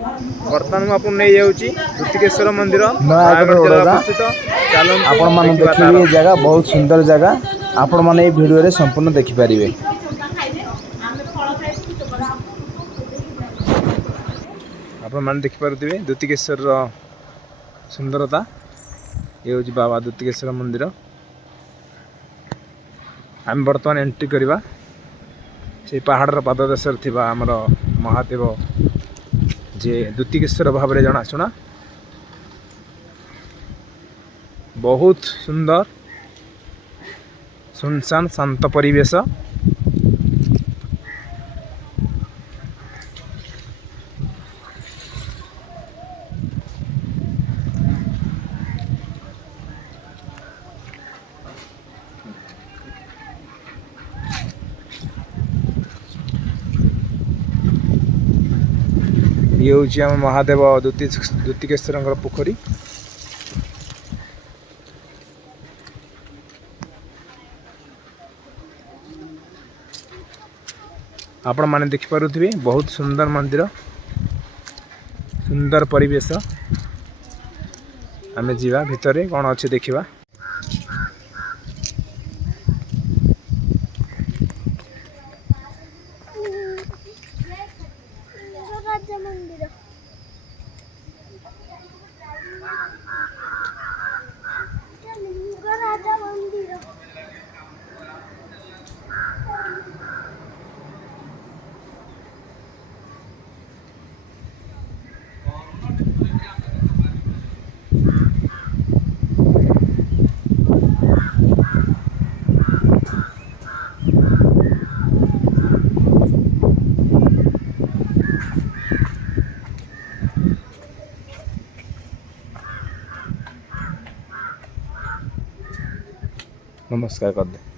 बर्तमान मुझे आपको नहीं जाऊँगी दुतिकेश्वर मंदिर नयागढ़ नयागढ़ जिला ओडगाँ अवस्थित। चलନ୍ତୁ आपण मैंने ଦେଖିବା देखिए ତାର। ये जगह बहुत सुंदर जगह आपण मैंने ये वीडियो रे संपूर्ण देखिपारे। आपण मैंने देखिपे दुतिकेश्वर सुंदरता। ये हूँ बाबा दुतिकेश्वर मंदिर। आम बर्तमान एंट्री करवा से पहाड़ पाददेशर थिबा आमर महादेव जे दुतिकेश्वर भाव में जनाशुना। बहुत सुंदर सुनसान शांत परिवेश। ये हूँ आम महादेव दुतिकेश्वर पोखरी। आपण मैंने देखिपे बहुत सुंदर मंदिर सुंदर परिवेश। आम जीवा भितर कौन अच्छे देखा। नमस्कार कर दे।